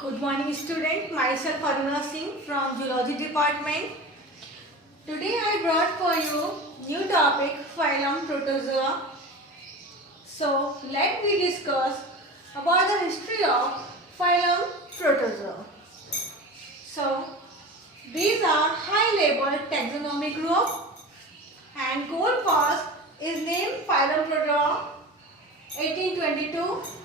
Good morning student, myself Aruna Singh from Zoology department. Today I brought for you new topic phylum Protozoa. So let me discuss about the history of phylum Protozoa. So these are high level taxonomic group and Cole first is named phylum Protozoa 1822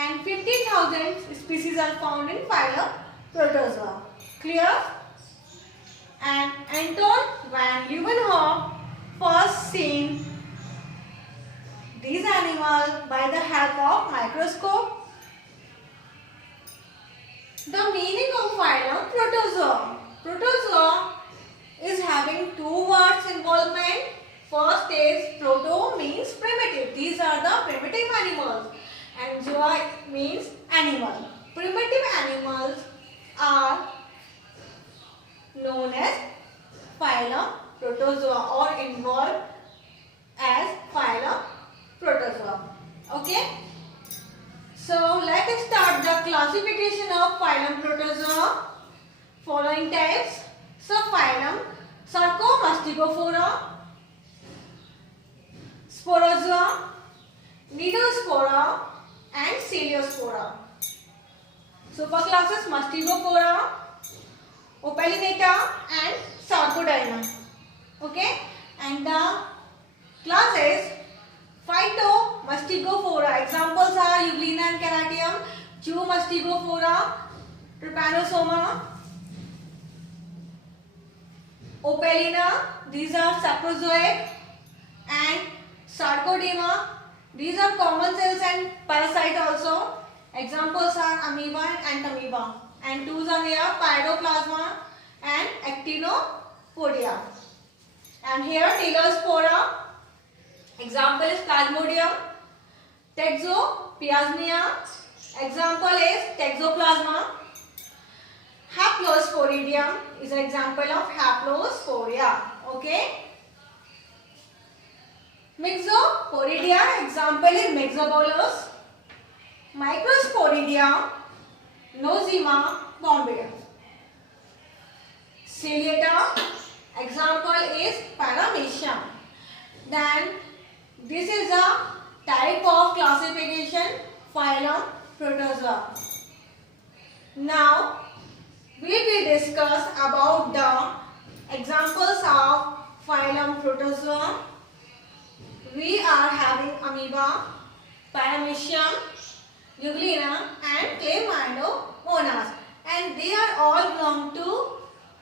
and 50,000 species are found in phylum Protozoa. Clear? And Anton van Leeuwenhoek first seen these animals by the help of microscope. The meaning of phylum Protozoa. Protozoa is having two words involvement. First is proto means primitive. These are the primitive animals. And zoa means animal. Primitive animals are known as phylum Protozoa or involved as phylum Protozoa. Okay. So let us start the classification of phylum Protozoa. Following types: subphylum Sarcomastigophora, Sporozoa, Nidospora and Celiospora. Superclasses Mastigophora, Opalinaata and Sarcodina. Okay, and the classes Phytomastigophora. Examples are Euglena and Canatium, Zoomastigophora, Trypanosoma, Opalina. These are saprozoic, and Sarcodema. These are common cells and parasite also. Examples are amoeba and entamoeba. And twos are here pyroplasma and actinopodia. And here Teleospora. Example is Plasmodium. Texoplasmia. Example is Texoplasma. Haplosporidium is an example of Haplosporia. Okay. Mixoporidia, example is Mixobolus. Microsporidia, Nosema bombea. Ciliata, example is Paramecium. Then this is a type of classification phylum Protozoa. Now we will discuss about the examples of phylum Protozoa. We are having amoeba, paramecium, euglena and chlamydomonas, and they are all belong to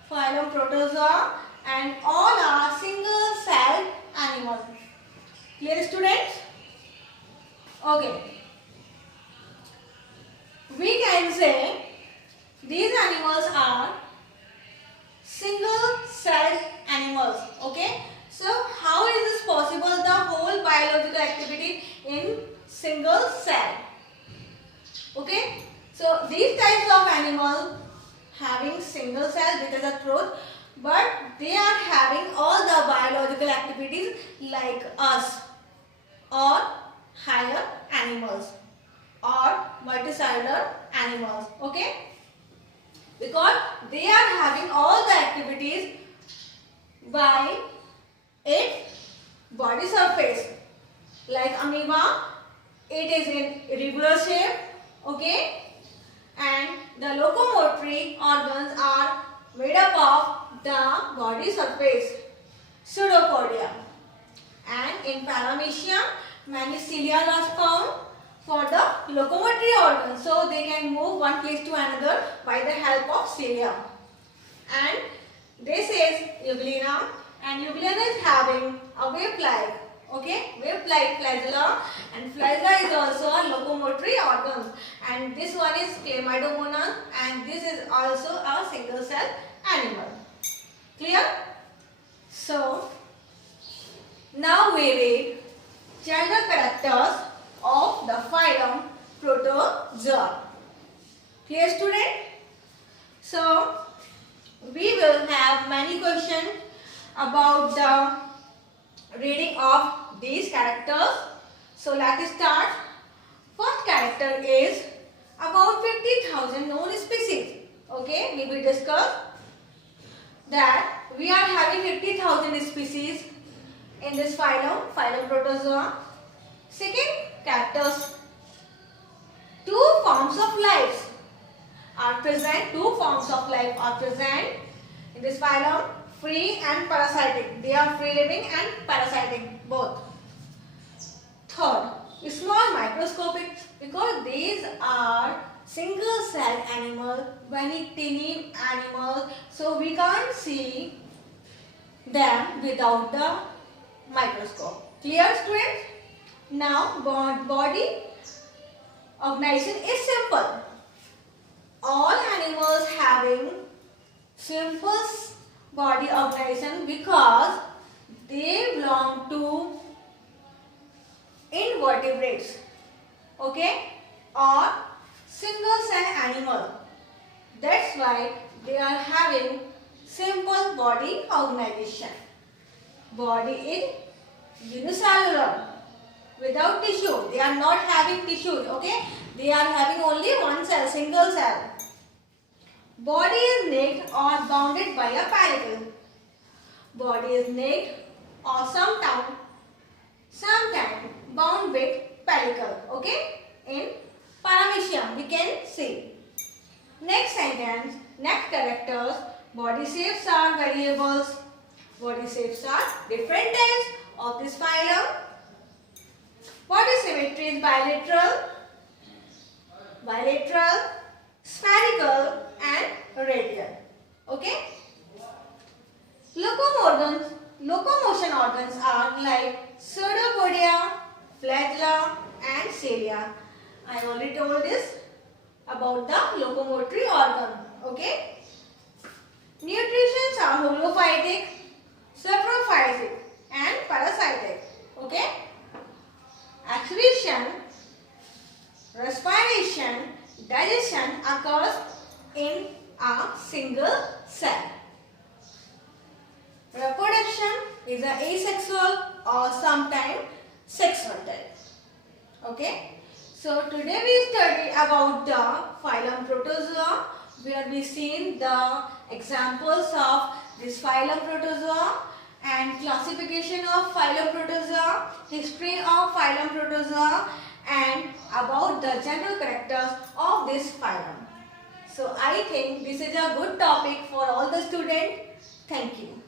phylum Protozoa and all are single celled animals. Clear students? Okay. We can say these animals are single celled animals. Okay. So how is this possible, the whole biological activity in single cell? Okay. So these types of animals having single cell, this is the truth, but they are having all the biological activities like us or higher animals or multicellular animals. Okay. Because they are having all the activities by its body surface. Like amoeba, it is in irregular shape. Okay. And the locomotory organs are made up of the body surface, pseudopodia. And in Paramecium, many cilia are found for the locomotory organs. So they can move one place to another by the help of cilia. And this is Euglena, and Euglena is having a whip-like, okay, whip-like flagella, and flagella is also a locomotory organ. And this one is Chlamydomonas, and this is also a single cell animal. Clear? So now we read general characters of the phylum Protozoa. Clear student? So we will have many questions about the reading of these characters. So let us start. First character is about 50,000 known species. Okay, we will discuss that we are having 50,000 species in this phylum Protozoa. Second, characters. Two forms of life are present in this phylum, free and parasitic. They are free living and parasitic both. Third, small microscopic, because these are single cell animal, very tiny animals, so we can't see them without the microscope. Clear, students? Now body organization is simple. All animals having simple body organization because they belong to invertebrates, okay, or single cell animal. That's why they are having simple body organization. Body is unicellular, without tissue. They are not having tissues, okay. They are having only one cell, single cell. Body is naked or bounded by a pellicle. Body is naked or sometimes bound with pellicle, okay. In paramecium we can see. Next sentence, next characters. Body shapes are variables. Body shapes are different types of this phylum. Body symmetry is bilateral, spherical and radial. Okay. Locomotion organs are like pseudopodia, flagella and cilia. I already told this about the locomotory organ. Okay. Nutritions are holophytic, saprophytic and parasitic. Okay. Excretion, respiration, digestion occurs in a single cell. Reproduction is an asexual or sometimes sexual type. Okay. So today we study about the phylum Protozoa, where we seen the examples of this phylum Protozoa and classification of phylum Protozoa, history of phylum Protozoa and about the general characters of this phylum. So I think this is a good topic for all the students. Thank you.